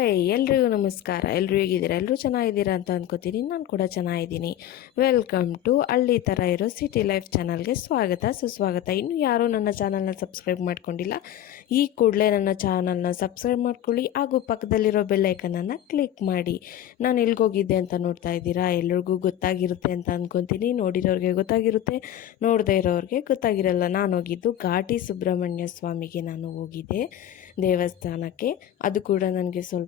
Hi ಎಲ್ರಿಗೂ ನಮಸ್ಕಾರ. ಎಲ್ಲರೂ ಹೇಗಿದ್ದೀರಾ? ಎಲ್ಲರೂ ಚೆನ್ನಾಗಿದ್ದೀರಾ ಅಂತ ಅಂದ್ಕೋತೀನಿ. ನಾನು ಕೂಡ ಚೆನ್ನಾಗಿದ್ದೀನಿ. ವೆಲ್ಕಮ್ ಟು ಹಳ್ಳಿ ಥರ ಇರೋ ಸಿಟಿ ಲೈಫ್ ಚಾನಲ್ಗೆ ಸ್ವಾಗತ ಸುಸ್ವಾಗತ. ಇನ್ನೂ ಯಾರೂ ನನ್ನ ಚಾನಲ್ನ ಸಬ್ಸ್ಕ್ರೈಬ್ ಮಾಡ್ಕೊಂಡಿಲ್ಲ, ಈ ಕೂಡಲೇ ನನ್ನ ಚಾನಲ್ನ ಸಬ್ಸ್ಕ್ರೈಬ್ ಮಾಡ್ಕೊಳ್ಳಿ ಹಾಗೂ ಪಕ್ಕದಲ್ಲಿರೋ ಬೆಲ್ಲೈಕನನ್ನು ಕ್ಲಿಕ್ ಮಾಡಿ. ನಾನು ಎಲ್ಗೋಗಿದ್ದೆ ಅಂತ ನೋಡ್ತಾ ಇದ್ದೀರಾ? ಎಲ್ರಿಗೂ ಗೊತ್ತಾಗಿರುತ್ತೆ ಅಂತ ಅಂದ್ಕೊತೀನಿ. ನೋಡಿರೋರಿಗೆ ಗೊತ್ತಾಗಿರುತ್ತೆ, ನೋಡದೇ ಇರೋರಿಗೆ ಗೊತ್ತಾಗಿರಲ್ಲ. ನಾನು ಹೋಗಿದ್ದು ಘಾಟಿ ಸುಬ್ರಹ್ಮಣ್ಯ ಸ್ವಾಮಿಗೆ ನಾನು ಹೋಗಿದ್ದೆ, ದೇವಸ್ಥಾನಕ್ಕೆ. ಅದು ಕೂಡ ನನಗೆ ಸ್ವಲ್ಪ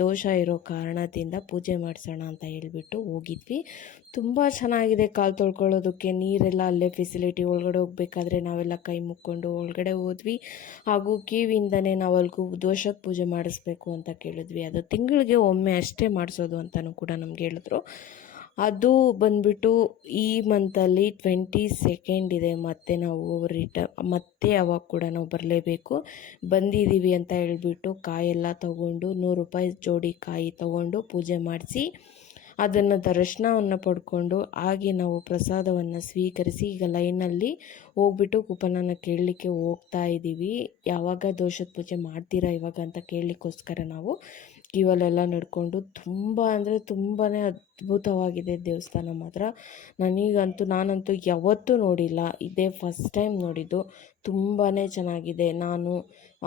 ದೋಷ ಇರೋ ಕಾರಣದಿಂದ ಪೂಜೆ ಮಾಡಿಸೋಣ ಅಂತ ಹೇಳಿಬಿಟ್ಟು ಹೋಗಿದ್ವಿ. ತುಂಬ ಚೆನ್ನಾಗಿದೆ. ಕಾಲು ತೊಳ್ಕೊಳ್ಳೋದಕ್ಕೆ ನೀರೆಲ್ಲ ಅಲ್ಲೇ ಫೆಸಿಲಿಟಿ. ಒಳಗಡೆ ಹೋಗ್ಬೇಕಾದ್ರೆ ನಾವೆಲ್ಲ ಕೈ ಮುಕ್ಕೊಂಡು ಒಳಗಡೆ ಹೋದ್ವಿ. ಹಾಗೂ ಕಿವಿಯಿಂದನೇ ನಾವು ಅಲ್ಗೂ ದೋಷದ ಪೂಜೆ ಮಾಡಿಸ್ಬೇಕು ಅಂತ ಕೇಳಿದ್ವಿ. ಅದು ತಿಂಗಳಿಗೆ ಒಮ್ಮೆ ಅಷ್ಟೇ ಮಾಡಿಸೋದು ಅಂತಲೂ ಕೂಡ ನಮ್ಗೆ ಹೇಳಿದ್ರು. ಅದು ಬಂದ್ಬಿಟ್ಟು ಈ ಮಂತಲ್ಲಿ 22 ಇದೆ. ಮತ್ತು ನಾವು ಮತ್ತೆ ಅವಾಗ ಕೂಡ ನಾವು ಬರಲೇಬೇಕು. ಬಂದಿದ್ದೀವಿ ಅಂತ ಹೇಳ್ಬಿಟ್ಟು ಕಾಯೆಲ್ಲ ತೊಗೊಂಡು 100 ರೂಪಾಯಿ ಜೋಡಿ ಕಾಯಿ ತೊಗೊಂಡು ಪೂಜೆ ಮಾಡಿಸಿ ಅದನ್ನು ದರ್ಶನವನ್ನು ಪಡ್ಕೊಂಡು ಹಾಗೆ ನಾವು ಪ್ರಸಾದವನ್ನು ಸ್ವೀಕರಿಸಿ ಈಗ ಲೈನಲ್ಲಿ ಹೋಗ್ಬಿಟ್ಟು ಕೂಪನನ್ನು ಕೇಳಲಿಕ್ಕೆ ಹೋಗ್ತಾ ಇದ್ದೀವಿ. ಯಾವಾಗ ದೋಷದ ಪೂಜೆ ಮಾಡ್ತೀರಾ ಇವಾಗ ಅಂತ ಕೇಳಲಿಕ್ಕೋಸ್ಕರ ನಾವು ಕ್ಯೂವಲ್ಲೆಲ್ಲ ನಡ್ಕೊಂಡು ತುಂಬ ಅಂದರೆ ತುಂಬಾ ಅದ್ಭುತವಾಗಿದೆ ದೇವಸ್ಥಾನ ಮಾತ್ರ. ನಾನಂತೂ ಯಾವತ್ತೂ ನೋಡಿಲ್ಲ, ಇದೇ ಫಸ್ಟ್ ಟೈಮ್ ನೋಡಿದ್ದು. ತುಂಬಾ ಚೆನ್ನಾಗಿದೆ. ನಾನು,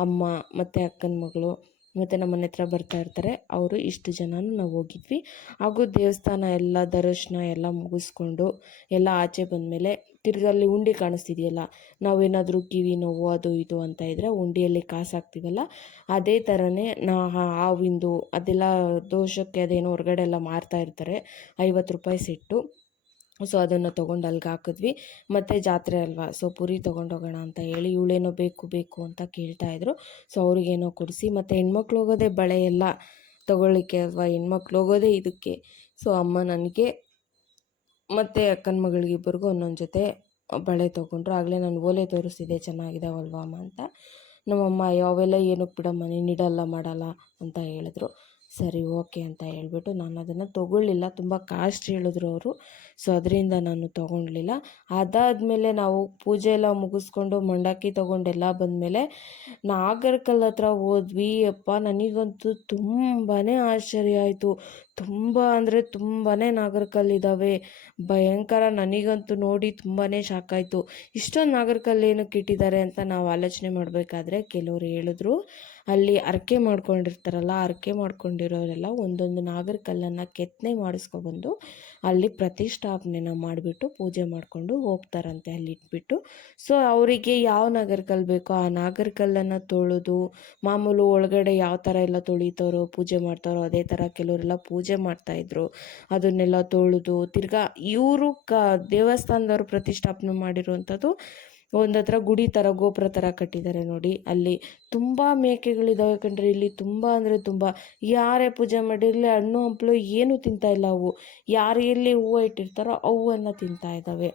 ಅಮ್ಮ ಮತ್ತು ಅಕ್ಕನ ಮಗಳು ಮತ್ತು ನಮ್ಮ ಮನೆ ಹತ್ರ ಬರ್ತಾ ಇರ್ತಾರೆ, ಅವರು ಇಷ್ಟು ಜನನೂ ನಾವು ಹೋಗಿದ್ವಿ. ಹಾಗೂ ದೇವಸ್ಥಾನ ಎಲ್ಲ ದರ್ಶನ ಎಲ್ಲ ಮುಗಿಸ್ಕೊಂಡು ಎಲ್ಲ ಆಚೆ ಬಂದಮೇಲೆ ತಿರ್ಗಲ್ಲಿ ಉಂಡೆ ಕಾಣಿಸ್ತಿದೆಯಲ್ಲ, ನಾವೇನಾದರೂ ಕಿವಿ ನೋವು ಅದು ಇದು ಅಂತ ಇದ್ದರೆ ಉಂಡಿಯಲ್ಲಿ ಕಾಸು ಹಾಕ್ತೀವಲ್ಲ, ಅದೇ ಥರನೇ ಹಾವಿಂದು ಅದೆಲ್ಲ ದೋಷಕ್ಕೆ ಅದೇನೋ ಹೊರಗಡೆ ಎಲ್ಲ ಮಾರ್ತಾ ಇರ್ತಾರೆ, 50 ರೂಪಾಯಿ ಸೆಟ್ಟು. ಸೊ ಅದನ್ನು ತೊಗೊಂಡು ಅಲ್ಲಿಗೆ ಹಾಕಿದ್ವಿ. ಮತ್ತು ಜಾತ್ರೆ ಅಲ್ವಾ, ಸೊ ಪುರಿ ತೊಗೊಂಡೋಗೋಣ ಅಂತ ಹೇಳಿ ಇವಳೇನೋ ಬೇಕು ಅಂತ ಕೇಳ್ತಾಯಿದ್ರು. ಸೊ ಅವ್ರಿಗೇನೋ ಕೊಡಿಸಿ, ಮತ್ತು ಹೆಣ್ಮಕ್ಳು ಹೋಗೋದೇ ಬಳೆ ಎಲ್ಲ ತೊಗೊಳ್ಳಿಕ್ಕೆ ಅಲ್ವಾ, ಹೆಣ್ಮಕ್ಳು ಹೋಗೋದೇ ಇದಕ್ಕೆ. ಸೊ ಅಮ್ಮ ನನಗೆ ಮತ್ತು ಅಕ್ಕನ ಮಗಳಿಗೆ ಇಬ್ಬರಿಗೂ ಒಂದೊಂದು ಜೊತೆ ಬಳೆ ತೊಗೊಂಡ್ರು. ಆಗಲೇ ನಾನು ಓಲೆ ತೋರಿಸ್ತಿದ್ದೆ, ಚೆನ್ನಾಗಿದ್ದಾವಲ್ವ ಅಮ್ಮ ಅಂತ. ನಮ್ಮಮ್ಮ ಅವೆಲ್ಲ ಏನಕ್ಕೆ ಬಿಡಮ್ಮ, ನೀನು ಇಡಲ್ಲ ಮಾಡಲ್ಲ ಅಂತ ಹೇಳಿದ್ರು. ಸರಿ ಓಕೆ ಅಂತ ಹೇಳ್ಬಿಟ್ಟು ನಾನು ಅದನ್ನು ತೊಗೊಳ್ಳಿಲ್ಲ, ತುಂಬ ಕಾಸ್ಟ್ ಹೇಳಿದ್ರು ಅವರು. ಸೊ ಅದರಿಂದ ನಾನು ತೊಗೊಳ್ಲಿಲ್ಲ. ಅದಾದಮೇಲೆ ನಾವು ಪೂಜೆ ಎಲ್ಲ ಮುಗಿಸ್ಕೊಂಡು ಮಂಡಕ್ಕಿ ತೊಗೊಂಡೆಲ್ಲ ಬಂದಮೇಲೆ ನಾಗರಕಲ್ಲು ಹತ್ರ ಹೋದ್ವಿ. ಅಪ್ಪ ನನಗಂತೂ ತುಂಬಾ ಆಶ್ಚರ್ಯ ಆಯಿತು. ತುಂಬ ಅಂದರೆ ತುಂಬಾ ನಾಗರಕಲ್ಲಿದ್ದಾವೆ, ಭಯಂಕರ. ನನಗಂತೂ ನೋಡಿ ತುಂಬಾ ಶಾಕ್ ಆಯಿತು. ಇಷ್ಟೊಂದು ನಾಗರಕಲ್ಲು ಏನಕ್ಕೆ ಇಟ್ಟಿದ್ದಾರೆ ಅಂತ ನಾವು ಆಲೋಚನೆ ಮಾಡಬೇಕಾದ್ರೆ ಕೆಲವರು ಹೇಳಿದ್ರು, ಅಲ್ಲಿ ಹರಕೆ ಮಾಡ್ಕೊಂಡಿರ್ತಾರಲ್ಲ, ಹರಕೆ ಮಾಡ್ಕೊಂಡಿರೋರೆಲ್ಲ ಒಂದೊಂದು ನಾಗರಕಲ್ಲನ್ನು ಕೆತ್ತನೆ ಮಾಡಿಸ್ಕೊಬಂದು ಅಲ್ಲಿ ಪ್ರತಿಷ್ಠಾಪನೆನ ಮಾಡಿಬಿಟ್ಟು ಪೂಜೆ ಮಾಡಿಕೊಂಡು ಹೋಗ್ತಾರಂತೆ ಅಲ್ಲಿ ಇಟ್ಬಿಟ್ಟು. ಸೊ ಅವರಿಗೆ ಯಾವ ನಾಗರಕಲ್ಲು ಬೇಕೋ ಆ ನಾಗರಕಲ್ಲನ್ನು ತೊಳೆದು, ಮಾಮೂಲು ಒಳಗಡೆ ಯಾವ ಥರ ಎಲ್ಲ ತೊಳಿತಾರೋ ಪೂಜೆ ಮಾಡ್ತಾರೋ ಅದೇ ಥರ ಕೆಲವರೆಲ್ಲ ಪೂಜೆ ಮಾಡ್ತಾಯಿದ್ರು. ಅದನ್ನೆಲ್ಲ ತೊಳೆದು ತಿರ್ಗಾ ಇವರು ದೇವಸ್ಥಾನದವರು ಪ್ರತಿಷ್ಠಾಪನೆ ಮಾಡಿರುವಂಥದ್ದು ಒಂದು ಹತ್ರ ಗುಡಿ ಥರ ಗೋಪುರ ಥರ ಕಟ್ಟಿದ್ದಾರೆ ನೋಡಿ, ಅಲ್ಲಿ ತುಂಬ ಮೇಕೆಗಳಿದ್ದಾವೆ ಕಣ್ರಿ. ಇಲ್ಲಿ ತುಂಬ ಅಂದರೆ ತುಂಬ. ಯಾರೇ ಪೂಜೆ ಮಾಡಿರಲಿ ಹಣ್ಣು ಹಂಪಲು ಏನೂ ತಿಂತಾಯಿಲ್ಲ ಅವು. ಯಾರು ಎಲ್ಲಿ ಹೂವು ಇಟ್ಟಿರ್ತಾರೋ ಅವನ್ನು ತಿಂತಾ ಇದ್ದಾವೆ.